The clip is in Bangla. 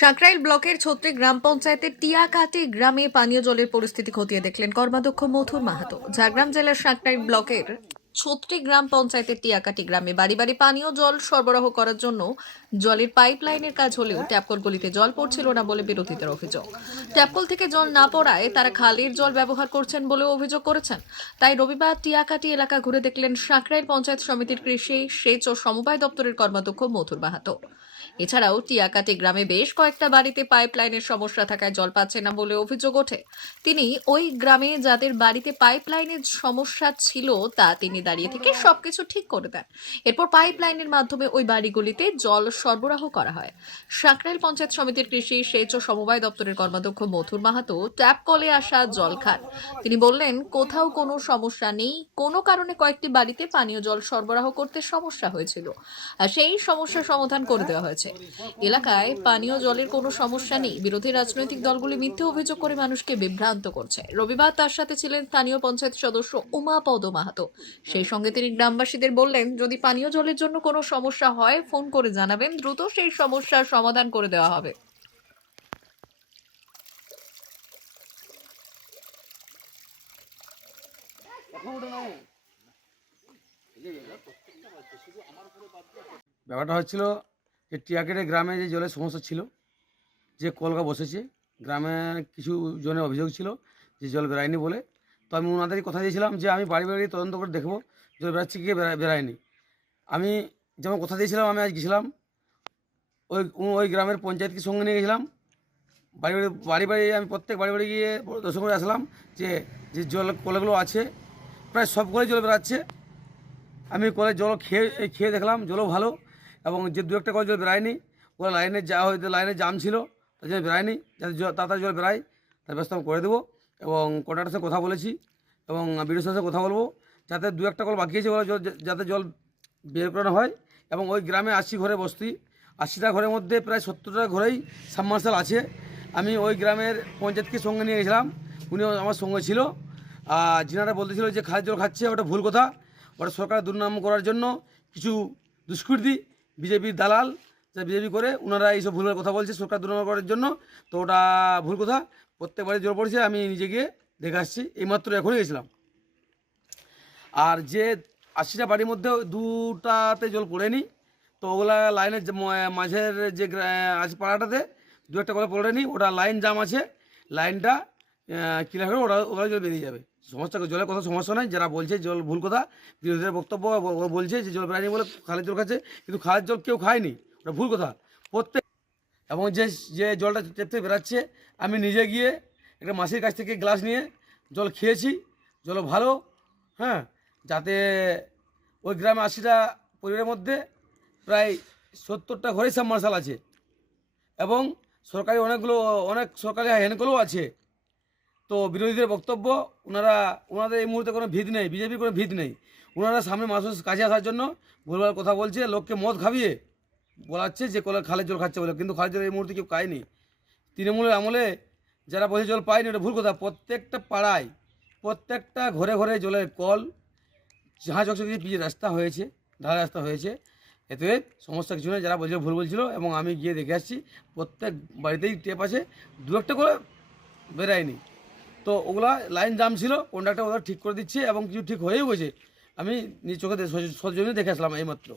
সাঁকরাইল ব্লকের ছত্রে গ্রাম পঞ্চায়েতের টিয়াকাটি গ্রামে পানীয় জলের পরিস্থিতি খতিয়ে দেখলেন কর্মাধ্যক্ষ মথুর মাহাতো। ঝাড়গ্রাম জেলার সাঁকরাইল ব্লকের ছত্রি গ্রাম পঞ্চায়েতের টিয়াকাটি গ্রামে বাড়ি বাড়ি পানীয় জল সরবরাহ করার জন্য জলের পাইপ লাইনের কাজ হলেও ট্যাপকলগুলিতে জল পড়ছিল না বলে বিরোধীদের অভিযোগ। ট্যাপকল থেকে জল না পড়ায় তারা খালের জল ব্যবহার করছেন বলেও অভিযোগ করেছেন। তাই রবিবার টিয়াকাটি এলাকা ঘুরে দেখলেন সাঁকরাইল পঞ্চায়েত সমিতির কৃষি, সেচ ও সমবায় দপ্তরের কর্মাধ্যক্ষ মথুর মাহাতো। এছাড়াও টিয়াকাটি গ্রামে বেশ কয়েকটা বাড়িতে পাইপ লাইনের সমস্যা থাকায় জল পাচ্ছে না বলে অভিযোগ ওঠে। তিনি ওই গ্রামে যাদের বাড়িতে পাইপ লাইনের সমস্যা ছিল, তা তিনি দাঁড়িয়ে থেকে সবকিছু ঠিক করে দেন। এরপর পাইপ লাইনের মাধ্যমে ওই বাড়িগুলিতে জল সরবরাহ করা হয়। সাকরাইল পঞ্চায়েত সমিতির কৃষি, সেচ ও সমবায় দপ্তরের কর্মাধ্যক্ষ মথুর মাহাতো ট্যাপ কলে আসা জল খান। তিনি বললেন, কোথাও কোনো সমস্যা নেই, কোনো কারণে কয়েকটি বাড়িতে পানীয় জল সরবরাহ করতে সমস্যা হয়েছিল। আর সেই সমস্যার সমাধান করে দেওয়া হয়েছে। এলাকায় পানীয় জলের কোনো সমস্যা নেই। বিরোধী রাজনৈতিক দলগুলি মিথ্যে অভিযোগ করে মানুষকে বিভ্রান্ত করছে। রবিবার তার সাথে ছিলেন স্থানীয় পঞ্চায়েত সদস্য উমাপদ মাহাতো। সেই সঙ্গে তিনি গ্রামবাসীদের বললেন, যদি পানীয় জলের জন্য কোনো সমস্যা হয়, ফোন করে জানাবেন। দ্রুত সেই সমস্যার সমাধান করে দেওয়া হবে। ব্যাপারটা হচ্ছিল যে টিয়াকেটে গ্রামে যে জলের সমস্যা ছিল, যে কলকা বসেছে, গ্রামে কিছু জনের অভিযোগ ছিল যে জল বেরায়নি বলে, তো আমি ওনাদেরই কথা দিয়েছিলাম যে আমি বাড়ি বাড়ি তদন্ত করে দেখব, জল বেড়াচ্ছে কি, বেরা, বেরায়নি। আমি যেমন কথা দিয়েছিলাম, আমি আজ গেছিলাম, ওই ওই গ্রামের পঞ্চায়েতকে সঙ্গে নিয়ে গেছিলাম, বাড়ি বাড়ি বাড়ি বাড়ি, আমি প্রত্যেক বাড়ি বাড়ি গিয়ে দর্শন করে আসলাম যে যে জল কলগুলো আছে, প্রায় সব কলে জল বেরাচ্ছে। আমি কলের জল খেয়ে খেয়ে দেখলাম, জলও ভালো এবং যে দু একটা কলে জল বেরায়নি ওরা লাইনে যা হয়তো লাইনে জাম ছিল, তার জন্য বেরায়নি যাতে তাড়াতাড়ি জল বেরায় তার ব্যবস্থা আমি করে দেবো এবং কন্ট্রাক্টার সাথে কথা বলেছি এবং বিডিওর সাথে কথা বলব। যাতে দু একটা কল বাকি আছে, ওরা যাতে জল বের করানো হয় এবং ওই গ্রামে আশি ঘরে বস্তি, আশিটা ঘরের মধ্যে প্রায় সত্তরটা ঘরেই সাবমার্শাল আছে। আমি ওই গ্রামের পঞ্চায়েতকে সঙ্গে নিয়ে গেছিলাম, উনি আমার সঙ্গে ছিল। আর যিনারা বলতেছিল যে খালের জল খাচ্ছে, ওটা ভুল কথা। ওটা সরকার দুর্নাম করার জন্য কিছু দুষ্কৃতি বিজেপির দালাল যা বিজেপি করে ওনারা এইসব ভুলের কথা বলছে সরকার দুর্নাম করার জন্য। তো ওটা ভুল কথা। প্রত্যেকবারে জল পড়েছে, আমি নিজে গিয়ে দেখে আসছি। এইমাত্র এখনই গেছিলাম। আর যে আশিটা বাড়ির মধ্যে দুটাতে জল পড়েনি, তো ওগুলা লাইনের মাঝের যে আছে পাড়াটাতে দু একটা করে পড়েনি, ওটা লাইন জাম আছে, লাইনটা ক্লিয়ার করে ওরা ওরা জল বেরিয়ে যাবে। সমস্যা জলের কথা সমস্যা নাই, যারা বলছে জল ভুল কথা, বিরোধীদের বক্তব্য বলছে যে জল বেড়ায়নি বলে খালের জল খাচ্ছে, কিন্তু খালের জল কেউ খায়নি, ওটা ভুল কথা। প্রত্যেক এবং যে যে জলটা টেপ থেকে বেরাচ্ছে আমি নিজে গিয়ে একটা মাসির কাছ থেকে গ্লাস নিয়ে জল খেয়েছি, জল ভালো হ্যাঁ যাতে ওই গ্রামে আশিটা পরিবারের মধ্যে প্রায় সত্তরটা ঘরেই সাবমার্শাল আছে। এবং সরকারি অনেকগুলো, অনেক সরকারি হ্যান্ডকলও আছে। তো বিরোধীদের বক্তব্য, ওনারা, ওনাদের এই মুহূর্তে কোনো ভিত নেই, বিজেপির কোনো ভিত নেই। ওনারা সামনে মানুষের কাছে আসার জন্য ভুলভাল কথা বলছে, লোককে মদ খাবিয়ে বলাচ্ছে যে, কলে খালের জল খাচ্ছে বলে, কিন্তু খালের জল এই মুহূর্তে কেউ খায়নি। তৃণমূলের আমলে যারা বসে জল পায়নি, ওটা ভুল কথা। প্রত্যেকটা পাড়ায়, প্রত্যেকটা ঘরে ঘরে জলের কল জাহাজ চকচকে পিছিয়ে রাস্তা হয়েছে, ঢালা রাস্তা হয়েছে। এতে সমস্যা কিছু নেই যারা বলছিল ভুল বলছিল এবং আমি গিয়ে দেখে আসছি, প্রত্যেক বাড়িতেই টেপ আছে, দু একটা করে বেরায়নি। তো ওগুলা লাইন জাম ছিল কন্ডাক্টর ওরা ঠিক করে দিচ্ছে এবং কিছু ঠিক হয়েও গেছে। আমি নিজ চোখে সজনে দেখে আসলাম এইমাত্র।